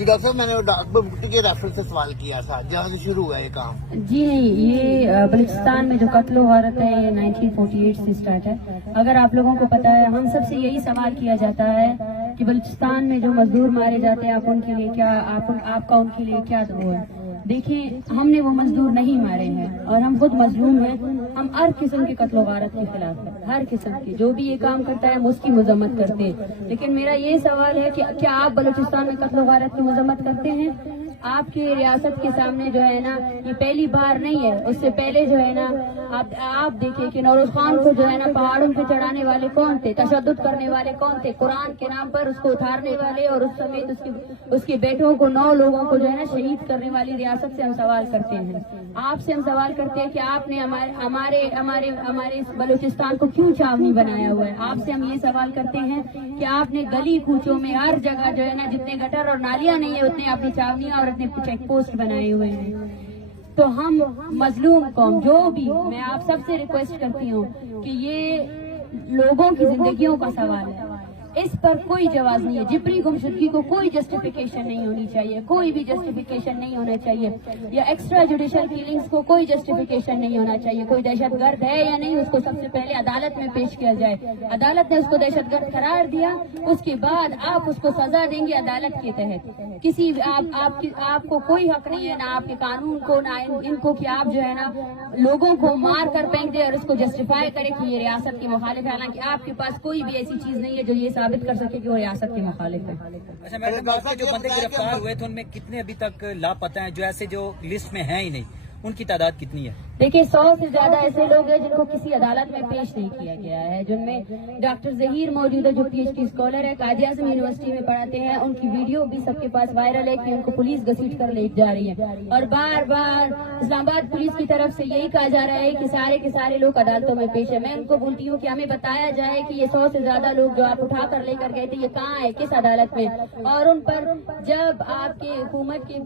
جی doctor صاحب، میں نے اکبر بھٹو کے ریفرنس سے سوال کیا تھا جہاں سے شروع ہوا یہ کام. جی نہیں، یہ بلوچستان میں جو قتل و غارت ہے یہ 1948 سے سٹارٹ ہے. اگر آپ لوگوں کو پتا ہے، ہم سب سے یہی سوال کیا جاتا ہے کہ بلوچستان میں جو مزدور مارے جاتے ہیں، آپ ان کے لیے کیا، آپ کا ان کے لیے کیا وہ ہے؟ دیکھیں، ہم نے وہ مزدور نہیں مارے ہیں اور ہم خود مظلوم ہیں. ہم ہر قسم کے قتل و غارت کے خلاف ہیں، ہر قسم کی. جو بھی یہ کام کرتا ہے ہم اس کی مذمت کرتے ہیں. لیکن میرا یہ سوال ہے کہ کیا آپ بلوچستان میں قتل و غارت کی مذمت کرتے ہیں؟ آپ کی ریاست کے سامنے جو ہے نا، یہ پہلی بار نہیں ہے. اس سے پہلے جو ہے نا آپ دیکھیں کہ نوروز خان کو جو ہے نا پہاڑوں پہ چڑھانے والے کون تھے، تشدد کرنے والے کون تھے، قرآن کے نام پر اس کو اتارنے والے اور اس سمیت اس کے بیٹوں کو 9 لوگوں کو جو ہے نا شہید کرنے والی ریاست سے ہم سوال کرتے ہیں. آپ سے ہم سوال کرتے ہیں کہ آپ نے ہمارے بلوچستان کو کیوں چھاونی بنایا ہوا ہے. آپ سے ہم یہ سوال کرتے ہیں کہ آپ نے گلی کوچوں میں ہر جگہ جو ہے نا جتنے گٹر اور نالیاں نہیں ہیں اتنے اپنی چھاونیاں اور اپنے چیک پوسٹ بنائے ہوئے ہیں. تو ہم مظلوم قوم جو بھی، میں آپ سب سے ریکویسٹ کرتی ہوں کہ یہ لوگوں کی زندگیوں کا سوال ہے، اس پر کوئی جواز نہیں ہے. جبری گمشدگی کو کوئی جسٹیفیکیشن نہیں ہونی چاہیے، کوئی بھی جسٹیفیکیشن نہیں ہونا چاہیے. یا ایکسٹرا جوڈیشل کلنگز کو کوئی جسٹیفیکیشن نہیں ہونا چاہیے. کوئی دہشت گرد ہے یا نہیں، اس کو سب سے پہلے عدالت میں پیش کیا جائے. عدالت نے اس کو دہشت گرد قرار دیا، اس کے بعد آپ اس کو سزا دیں گے عدالت کے تحت. کسی آپ کو کوئی حق نہیں ہے، نہ آپ کے قانون کو، نہ ان کو، کہ آپ جو ہے نا لوگوں کو مار کر پھینک دے اور اس کو جسٹیفائی کرے کہ یہ ریاست کے مخالف ہے. حالانکہ آپ کے پاس کوئی بھی ایسی چیز نہیں ہے جو یہ ثابت کر سکے کہ وہ ریاست کے مخالف ہے. اچھا میڈم، جو بندے گرفتار ہوئے تھے ان میں کتنے ابھی تک لاپتہ ہیں، جو ایسے جو لسٹ میں ہیں ہی نہیں، ان کی تعداد کتنی ہے؟ دیکھیں، 100 سے زیادہ ایسے لوگ ہیں جن کو کسی عدالت میں پیش نہیں کیا گیا ہے. جن میں ڈاکٹر ظہیر موجود ہے جو PhD اسکالر ہے، قائد اعظم یونیورسٹی میں پڑھاتے ہیں. ان کی ویڈیو بھی سب کے پاس وائرل ہے کہ ان کو پولیس گھسیٹ کر لے جا رہی ہے. اور بار بار اسلام آباد پولیس کی طرف سے یہی کہا جا رہا ہے کہ سارے کے سارے لوگ عدالتوں میں پیش ہے. میں ان کو بولتی ہوں کہ ہمیں بتایا جائے کہ یہ 100 سے زیادہ لوگ جو آپ اٹھا کر لے کر گئے تھے یہ کہاں ہے، کس عدالت میں. اور ان پر جب آپ کے حکومت کی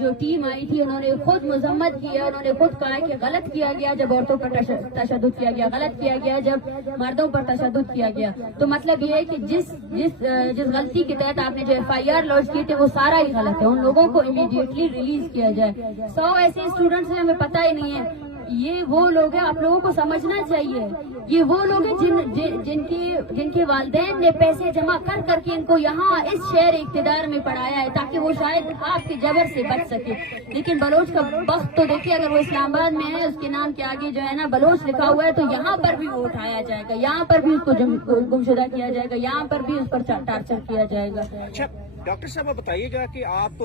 جو ٹیم آئی تھی انہوں نے خود مذمت کی، انہوں نے خود کہا کہ غلط کیا گیا جب عورتوں پر تشدد کیا گیا، غلط کیا گیا جب مردوں پر تشدد کیا گیا. تو مطلب یہ ہے کہ جس غلطی کے تحت آپ نے جو FIR لانچ کی تھی وہ سارا ہی غلط ہے. ان لوگوں کو امیڈیٹلی ریلیز کیا جائے. 100 ایسے اسٹوڈنٹس ہیں، ہمیں پتہ ہی نہیں ہے. یہ وہ لوگ ہیں، آپ لوگوں کو سمجھنا چاہیے، یہ وہ لوگ ہیں جن کے والدین نے پیسے جمع کر کر کے ان کو یہاں اس شہر اقتدار میں پڑھایا ہے تاکہ وہ شاید آپ کے جبر سے بچ سکے. لیکن بلوچ کا بخت تو دیکھیے، اگر وہ اسلام آباد میں ہے، اس کے نام کے آگے جو ہے نا بلوچ لکھا ہوا ہے، تو یہاں پر بھی وہ اٹھایا جائے گا، یہاں پر بھی اس کو گمشدہ کیا جائے گا، یہاں پر بھی اس پر ٹارچر کیا جائے گا. اچھا ڈاکٹر صاحب، بتائیے گا کہ آپ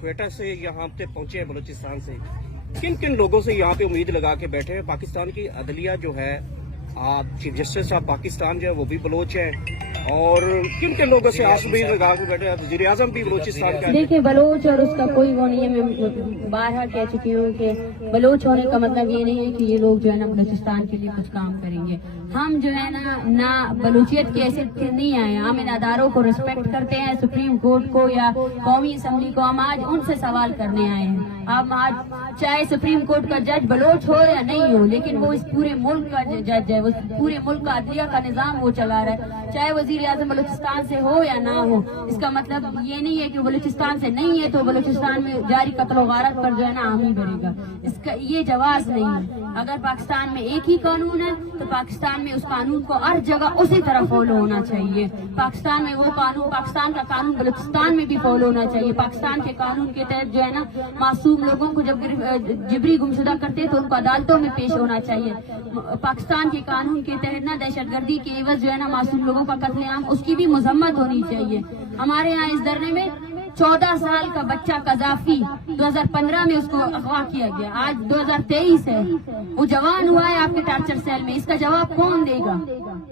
کوئٹہ سے یہاں پہ پہنچے ہیں بلوچستان سے، کن کن لوگوں سے یہاں پہ امید لگا کے بیٹھے ہیں؟ پاکستان کی عدلیہ جو ہے، چیف جسٹس آف پاکستان جو ہے وہ بھی بلوچ ہے، اور کن کن لوگوں سے آپ امید لگا کے بیٹھے ہیں؟ وزیر اعظم بھی بلوچستان کا. دیکھیں، بلوچ اور اس کا کوئی وہ نہیں ہے. میں بارہا کہہ چکی ہوں کہ بلوچ ہونے کا مطلب یہ نہیں ہے کہ یہ لوگ جو ہے نا بلوچستان کے لیے کچھ کام کریں گے. ہم جو ہے نا بلوچیت کی حیثیت سے نہیں آئے. ہم ان اداروں کو ریسپیکٹ کرتے ہیں، سپریم کورٹ کو یا قومی اسمبلی کو. ہم آج ان سے سوال کرنے آئے ہیں. ہم آج چاہے سپریم کورٹ کا جج بلوچ ہو یا نہیں ہو، لیکن وہ اس پورے ملک کا جج ہے، وہ پورے ملک کا عدلیہ کا نظام وہ چلا رہا ہے. چاہے وزیر اعظم بلوچستان سے ہو یا نہ ہو، اس کا مطلب یہ نہیں ہے کہ بلوچستان سے نہیں ہے تو بلوچستان میں جاری قتل و غارت پر جو ہے نا عام ہی بڑھے گا. اس کا یہ جواز نہیں ہے. اگر پاکستان میں ایک ہی قانون ہے تو پاکستان میں اس قانون کو ہر جگہ اسی طرح فالو ہونا چاہیے. پاکستان میں وہ قانون، پاکستان کا قانون بلوچستان میں بھی فالو ہونا چاہیے. پاکستان کے قانون کے تحت جو ہے نا معصوم لوگوں کو جب جبری گمشدہ کرتے تو ان کو عدالتوں میں پیش ہونا چاہیے. پاکستان کے قانون کے تحت نا دہشت گردی کے عوض جو ہے نا معصوم لوگوں کا قتل عام، اس کی بھی مذمت ہونی چاہیے. ہمارے یہاں اس دھرنے میں 14 سال کا بچہ قذافی 2015 میں اس کو اغوا کیا گیا. آج 2023 ہے، وہ جوان ہوا ہے آپ کے ٹارچر سیل میں. اس کا جواب کون دے گا؟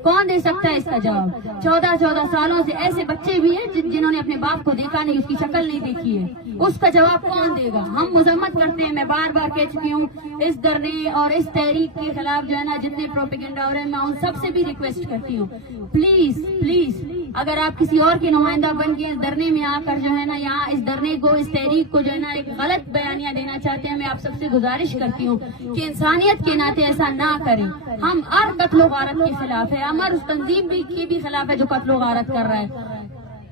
کون دے سکتا ہے اس کا جواب؟ 14 سالوں سے ایسے بچے بھی ہیں جنہوں نے اپنے باپ کو دیکھا نہیں، اس کی شکل نہیں دیکھی ہے. اس کا جواب کون دے گا؟ ہم مذمت کرتے ہیں. میں بار بار کہہ چکی ہوں، اس دھرنے اور اس تحریک کے خلاف جو ہے نا جتنے پروپیگنڈا ہو رہے ہیں، میں ان سب سے بھی ریکویسٹ کرتی ہوں، پلیز اگر آپ کسی اور کے نمائندہ بن کے اس دھرنے میں آ کر جو ہے نا یہاں اس دھرنے کو، اس تحریک کو جو ہے نا ایک غلط بیانیہ دینا چاہتے ہیں، میں آپ سب سے گزارش کرتی ہوں کہ انسانیت کے ناطے ایسا نہ کریں. ہم ہر قتل و غارت کے خلاف ہے، ہم ہر اس تنظیم کے بھی خلاف ہے جو قتل و غارت کر رہا ہے.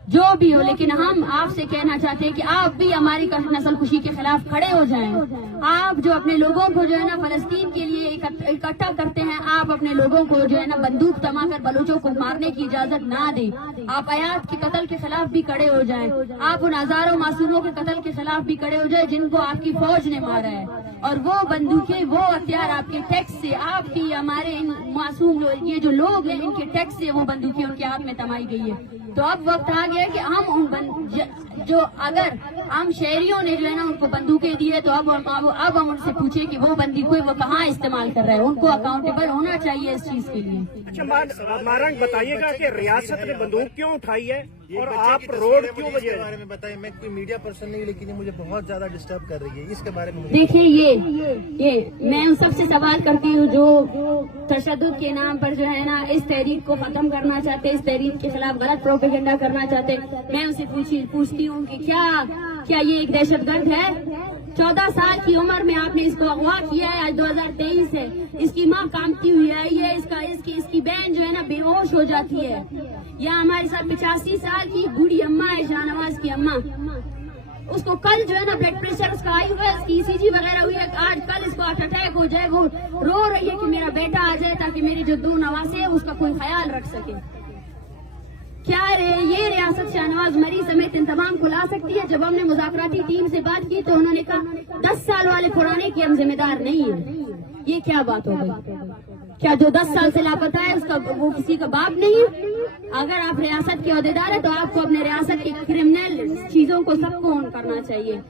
जो भी हो, लेकिन हम आपसे कहना चाहते हैं कि आप भी हमारी नस्ल कुशी के खिलाफ खड़े हो जाएं। आप जो अपने लोगों को जो है ना फलस्तीन के लिए इकट्ठा करते हैं, आप अपने लोगों को जो है ना बंदूक थमाकर बलूचों को मारने की इजाजत ना दें। आप आयात के कत्ल के खिलाफ भी खड़े हो जाएं। आप उन हजारों मासूमों के कत्ल के खिलाफ भी खड़े हो जाएं जिनको आपकी फौज ने मारा है, और वो बंदूकें, वो हथियार आपके टैक्स से, आपकी हमारे इन मासूम लोग, ये जो लोग हैं इनके टैक्स से वो बंदूकें उनके हाथ में थमाई गई है। तो अब वक्त आ गया कि हम जो अगर हम शहरियों ने जो है ना उनको बंदूकें दी है, तो अब हम उनसे पूछे कि वो बंदूकें वो कहाँ इस्तेमाल कर रहे हैं। उनको अकाउंटेबल होना चाहिए इस चीज के लिए। अच्छा मारंग, बताइएगा कि रियासत ने बंदूक क्यों उठाई है और आप रोड क्यों बजे? बारे में बताइए। मैं कोई मीडिया पर्सन नहीं, लेकिन ये मुझे बहुत ज्यादा डिस्टर्ब कर रही है, इसके बारे में देखिए ये मैं उन सबसे सवाल करती हूँ जो तशद्दुद के नाम पर जो है ना इस तहरीक को खत्म करना चाहते, इस तहरीक के खिलाफ गलत प्रोपेगेंडा करना चाहते। मैं उनसे पूछती हूँ कि क्या ये एक दहशतगर्द है? 14 साल की उम्र में आपने इसको अगवा किया है। आज 2023 है, इसकी माँ कामती हुई है, ये इसकी बहन जो है ना बेहोश हो जाती है। या हमारे साथ 85 साल की बूढ़ी अम्मा है, शाहनवाज की अम्मा, उसको कल जो है ना ब्लड प्रेशर उसका आई हुआ है, इसकी ECG वगैरह हुई है, आज कल इसको हार्ट अटैक हो जाए। वो रो रही है कि मेरा बेटा आ जाए ताकि मेरी जो 2 नवासे है उसका कोई ख्याल रख सके। क्या ये रियासत शाहनवाज मरी समेत इन तमाम को ला सकती है? जब हमने मुज़ाकराती टीम से बात की तो उन्होंने कहा 10 साल वाले पुराने की हम जिम्मेदार नहीं है। ये क्या बात हो गई? क्या जो 10 साल से लापता है उसका वो किसी का बाप नहीं है? अगर आप रियासत के अहदेदार है तो आपको अपने रियासत की क्रिमिनल चीजों को सबको ऑन करना चाहिए।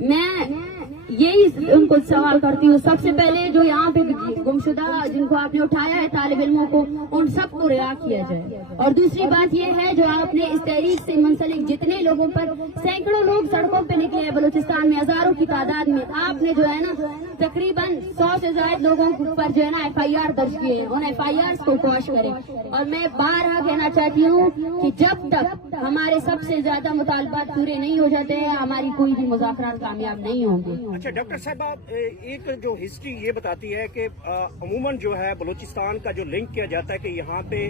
मैं यही उनको सवाल करती हूँ, सबसे पहले जो यहाँ पे गुमशुदा जिनको आपने उठाया है तालिब इल्मों को, उन सबको रिहा किया जाए। और दूसरी बात यह है जो आपने इस तहरीक से मुंसलिक जितने लोगों पर, सैकड़ों लोग सड़कों पे निकले हैं बलूचिस्तान में हजारों की तादाद में, आपने जो है ना तकरीबन 100 से ज्यादा लोगों पर जो है ना FIR दर्ज किए हैं, उन FIR को क्वाश करें। और मैं बारहा कहना चाहती हूँ कि जब तक हमारे सबसे ज्यादा मुतालबात पूरे नहीं हो जाते हैं, हमारी कोई भी मुज़ाकरात कामयाब नहीं होंगे। अच्छा डॉक्टर साहब, आप एक जो हिस्ट्री ये बताती है कि अमूमन जो है बलूचिस्तान का जो लिंक किया जाता है कि यहाँ पे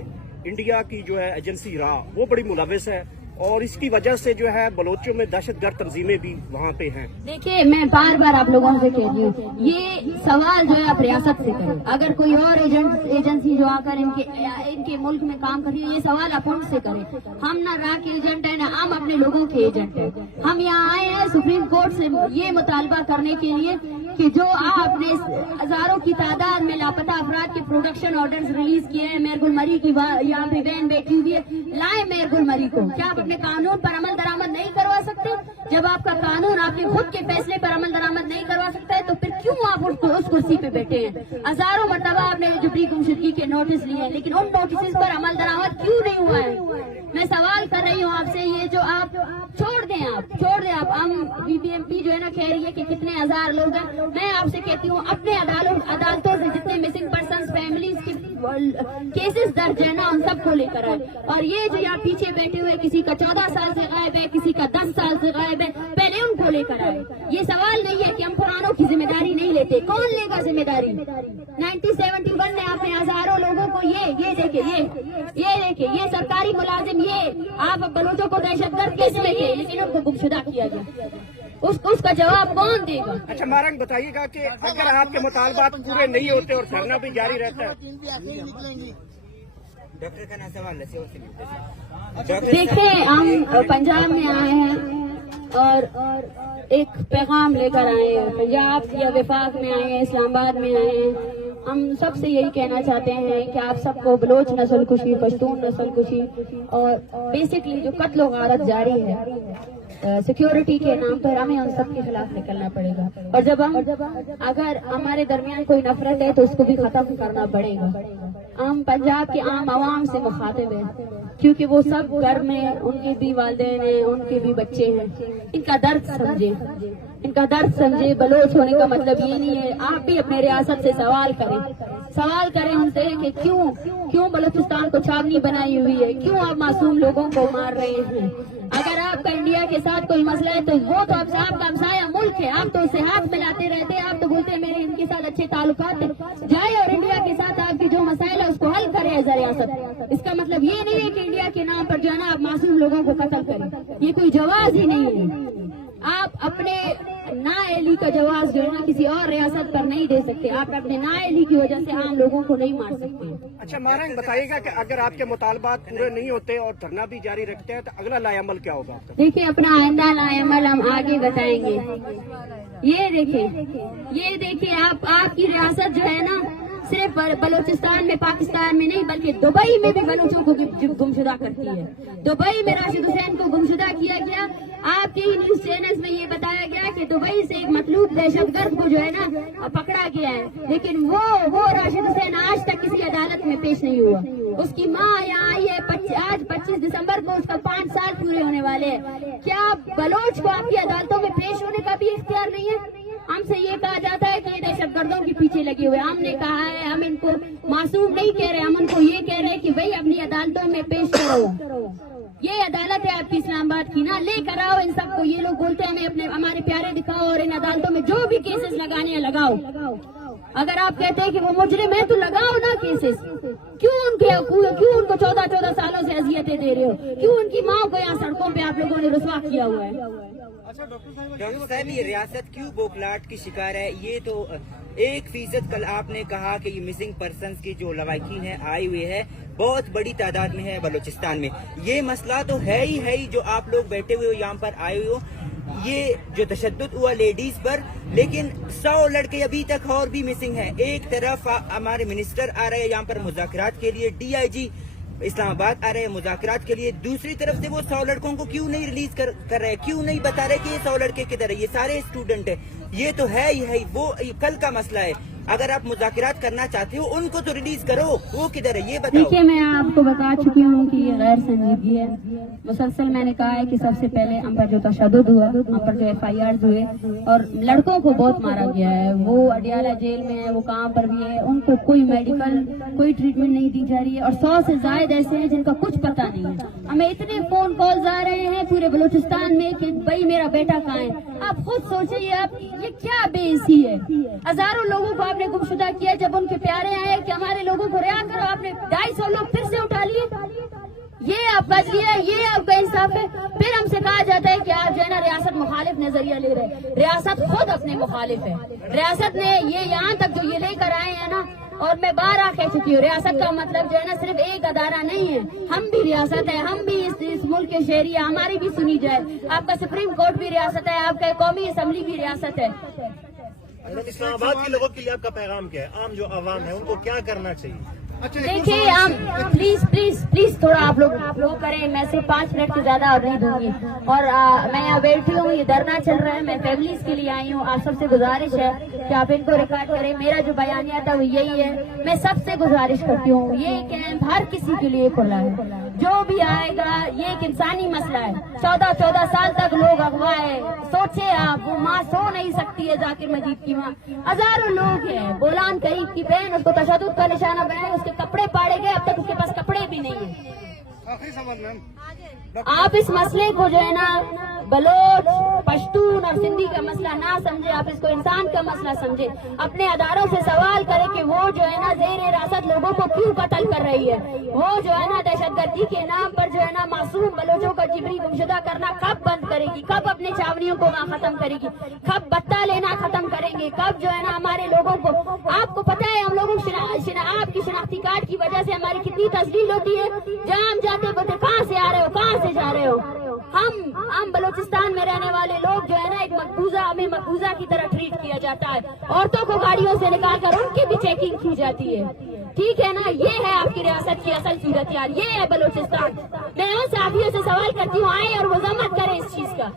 इंडिया की जो है एजेंसी रहा वो बड़ी मुलविस है, और इसकी वजह से जो है बलोचों में दहशतगर्द तंजीमें भी वहाँ पे हैं। देखिए मैं बार बार आप लोगों से कहती हूँ, ये सवाल जो है आप रियासत से करें। अगर कोई और एजेंसी जो आकर इनके मुल्क में काम कर रही है, ये सवाल आप उनसे करें। हम ना रा के एजेंट है, ना हम अपने लोगों के एजेंट है। हम यहाँ आए हैं सुप्रीम कोर्ट से ये मुतालबा करने के लिए कि जो आपने हजारों की तादाद में लापता अफराद के प्रोडक्शन ऑर्डर्स रिलीज किए हैं, मेयर गुलमरी की यहाँ पे बहन बैठी हुई है, लाए मेयर गुलमरी को। क्या आप अपने कानून पर अमल दरामद नहीं करवा सकते? जब आपका कानून आपके खुद के फैसले पर अमल दरामद नहीं करवा सकता है तो फिर क्यों आप उस कुर्सी पे बैठे हैं? हजारों मरतबा आपने जुबरी गुमशुदगी के नोटिस लिए हैं, लेकिन उन नोटिस पर अमल दरामद क्यों नहीं हुआ है? मैं सवाल कर रही हूँ आपसे, ये जो आप छोड़ दें आप हम BBMP जो है ना कह रही है कि कितने हजार लोग हैं। मैं आपसे कहती हूँ अपने अदालतों से जितने मिसिंग पर्सन फैमिलीज के केसेस दर्ज है ना उन सबको लेकर आए। और ये जो यहाँ पीछे बैठे हुए, किसी का 14 साल से गायब है, किसी का 10 साल से गायब है, पहले उनको लेकर आए। ये सवाल नहीं है कि हम पुरानों की जिम्मेदारी नहीं लेते। कौन लेगा जिम्मेदारी? 1971 में आपने हजारों लोगों को ये देखिए ये सरकारी मुलाजिम, ये आप बलूचों को दहशतगर्द कैसे लेंगे, लेकिन उनको गुमशुदा किया गया। उसका जवाब कौन देगा? अच्छा मारंग, बताइएगा कि अगर आपके मुतालबात पूरे नहीं होते और धरना भी जारी रहता है? डॉक्टर का ना सवाल देखिए हम पंजाब में आए हैं और एक पैगाम लेकर आए हैं। पंजाब या वफाक में आए हैं, इस्लामाबाद में आए हैं। हम सबसे यही कहना चाहते हैं कि आप सबको बलोच नस्ल कुशी, पश्तून नस्ल कुशी और बेसिकली जो कत्ल और गारत जारी है सिक्योरिटी के नाम पर, हमें उन सब के खिलाफ निकलना पड़ेगा। और जब अगर हमारे दरमियान कोई नफरत है तो उसको भी खत्म करना पड़ेगा। हम पंजाब के आम आवाम से मुखातिब हैं क्योंकि वो सब घर में उनके भी वालिदैन हैं, उनके भी बच्चे हैं। इनका दर्द समझे। बलोच होने का मतलब ये नहीं है। आप भी अपने रियासत से सवाल करें उनसे कि क्यों बलूचिस्तान को छावनी बनाई हुई है, क्यों आप मासूम लोगों को मार रहे हैं। अगर आपका इंडिया के साथ कोई मसला है तो वो तो आपका हमसाया मुल्क है, आप तो उसे हाथ मिलाते रहते हैं, आप तो बोलते हैं मेरे इनके साथ अच्छे ताल्लुकात हैं। जाए और इंडिया के साथ आपके जो मसाइल है उसको हल करे एज रियासत। इसका मतलब ये नहीं है कि इंडिया मीडिया के नाम पर जो है ना आप मासूम लोगों को कत्ल करें, ये कोई जवाज ही नहीं है। आप अपने नाअहली का जवाब जो है ना किसी और रियासत पर नहीं दे सकते। आप अपने नाअहली की वजह से आम लोगों को नहीं मार सकते। अच्छा महाराज बताइएगा कि अगर आपके मुतालबात पूरे नहीं होते और धरना भी जारी रखते हैं तो अगला लाएअमल क्या होगा आपका? देखिए अपना आइंदा लाएअमल हम आगे बताएंगे। ये देखिए आपकी रियासत जो है ना सिर्फ बलूचिस्तान में, पाकिस्तान में नहीं बल्कि दुबई में भी बलूचों को गुमशुदा करती है। दुबई में राशिद हुसैन को गुमशुदा किया गया। आपके ही न्यूज चैनल्स में ये बताया गया कि दुबई से एक मतलूब दहशतगर्द को जो है ना पकड़ा गया है, लेकिन वो राशिद हुसैन आज तक किसी अदालत में पेश नहीं हुआ। उसकी माँ यहाँ आई है, आज 25 दिसंबर को उसका 5 साल पूरे होने वाले हैं। क्या बलोच को आपकी अदालतों में पेश होने का भी इख्तियार नहीं है? हमसे ये कहा जाता है कि ये दहशतगर्दों के पीछे लगे हुए। हमने कहा है हम इनको मासूम नहीं कह रहे, हम उनको ये कह रहे हैं कि भाई अपनी अदालतों में पेश करो। ये अदालत है आपकी इस्लामाबाद की ना, लेकर आओ इन सबको। ये लोग बोलते हैं हमें हमारे प्यारे दिखाओ और इन अदालतों में जो भी केसेस लगाने हैं लगाओ। अगर आप कहते हैं कि वो मुजरिम है तो लगाओ ना केसेस। क्यों उनको 14 सालों से अजियतें दे रहे हो? क्यों उनकी माँ को यहाँ सड़कों पे आप लोगों ने रुसवा किया हुआ है? डॉक्टर साहब ये रियासत क्यों बौखलाहट की शिकार है? ये तो 1% कल आपने कहा कि ये मिसिंग पर्सन्स की जो लवाकिन है आई हुई है बहुत बड़ी तादाद में है बलूचिस्तान में। ये मसला तो है ही जो आप लोग बैठे हुए हो यहाँ पर आए हुए हो, ये जो तशद्दुद हुआ लेडीज पर, लेकिन 100 लड़के अभी तक और भी मिसिंग हैं। एक तरफ हमारे मिनिस्टर आ रहे हैं यहाँ पर मुज़ाकरात के लिए, DIG इस्लामाबाद आ रहे हैं मुज़ाकरात के लिए, दूसरी तरफ से वो 100 लड़कों को क्यों नहीं रिलीज कर रहे, क्यों नहीं बता रहे कि ये 100 लड़के किधर है? ये सारे स्टूडेंट है, ये तो है ही वो कल का मसला है। अगर आप मुज़ाकरात करना चाहते हो उनको तो रिलीज करो, वो किधर है ये बताओ। देखिए मैं आपको बता चुकी हूँ कि ये गैर संजीदगी है। मुसलसल मैंने कहा है कि सबसे पहले हम पर जो तशद्दुद हुआ, हम पर जो FIRs हुए और लड़कों को बहुत मारा गया है, वो अडियाला जेल में है, वो कहाँ पर भी है, उनको कोई मेडिकल कोई ट्रीटमेंट नहीं दी जा रही है। और 100 से ज्यादा ऐसे हैं जिनका कुछ पता नहीं है। हमें इतने फोन कॉल्स आ रहे हैं पूरे बलूचिस्तान में कि भाई मेरा बेटा कहाँ है। आप खुद सोचिए, आप ये क्या बेइज्जती है। हजारों लोगों को आपने गुमशुदा किया, जब उनके प्यारे आए कि हमारे लोगों को रिहा करो, आपने 250 लोग फिर से उठा लिए। ये आप बच लिया, ये आपका इंसाफ है। फिर हमसे कहा जाता है कि आप जो है ना रियासत मुखालिफ नजरिया ले रहे। रियासत खुद अपने मुखालिफ है। रियासत ने ये यहाँ तक जो ये लेकर आए हैं ना, और मैं बार कह चुकी हूँ, रियासत का मतलब जो है ना सिर्फ एक अदारा नहीं है, हम भी रियासत है, हम भी इस मुल्क के शहरी है, हमारी भी सुनी जाए। आपका सुप्रीम कोर्ट भी रियासत है, आपका कौमी असम्बली भी रियासत है। इस्लामाबाद के लोगों के लिए आपका पैगाम क्या है? आम जो आवाम है उनको क्या करना चाहिए? देखिए हम प्लीज थोड़ा आप लोग करें। मैं सिर्फ 5 मिनट से ज्यादा और नहीं दूंगी। और मैं यहाँ बैठी हूँ, ये धरना चल रहा है, मैं फैमिलीज के लिए आई हूँ। आप सबसे गुजारिश है कि आप इनको रिकॉर्ड करें। मेरा जो बयानिया था वो यही है। मैं सबसे गुजारिश करती हूँ, ये कैंप हर किसी के लिए खुला है, जो भी आएगा। ये एक इंसानी मसला है। 14 साल तक लोग अगवा है। सोचे आप, वो माँ सो नहीं सकती है, जाकिर मजीद की माँ। हजारों लोग हैं, बोलान करीब की बहन, उसको तशद्दुद का निशाना बनाया, उसके कपड़े पाड़े गए, अब तक उसके पास कपड़े भी नहीं है। आप इस मसले को जो है ना बलोच, पश्तून और सिंधी का मसला ना समझे, आप इसको इंसान का मसला समझे। अपने अदारों से सवाल करें कि वो जो है ना ज़ेर हिरासत लोगों को क्यों कत्ल कर रही है। वो जो है ना दहशतगर्दी के नाम पर जो है ना मासूम बलोचों का जिबरी गुमशुदा करना कब बंद करेगी? कब अपने छावनियों को वहाँ खत्म करेगी? कब बत्ता लेना खत्म करेंगे? कब जो है ना हमारे लोगों को, आपको पता है हम लोगों आपकी शिनाख्ती कार्ड की वजह से हमारी कितनी तस्लील होती है। जहाँ हम जाते बोलते कहाँ से आ रहे हो, कहाँ से जा रहे हो। हम बलूचिस्तान में रहने वाले लोग जो है ना एक मकबूजा, हमें मकबूजा की तरह ट्रीट किया जाता है। औरतों को गाड़ियों से निकाल कर उनकी भी चेकिंग की जाती है। ठीक है ना, ये है आपकी रियासत की असल सूरत यार, ये है बलूचिस्तान। मैं उन साथियों से सवाल करती हूँ, आए और मजम्मत करें इस चीज का।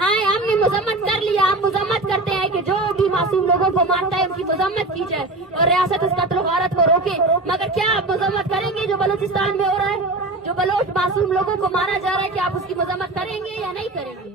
आए, हमने मजम्मत कर लिया, हम मजम्मत करते हैं कि जो भी मासूम लोगों को मारता है उनकी मजम्मत की जाए और रियासत उस कत्ल गारत को रोके। मगर क्या आप मजम्मत करेंगे जो बलूचिस्तान में हो रहा है, जो बलोच मासूम लोगों को मारा जा रहा है? कि आप उसकी मजम्मत करेंगे या नहीं करेंगे?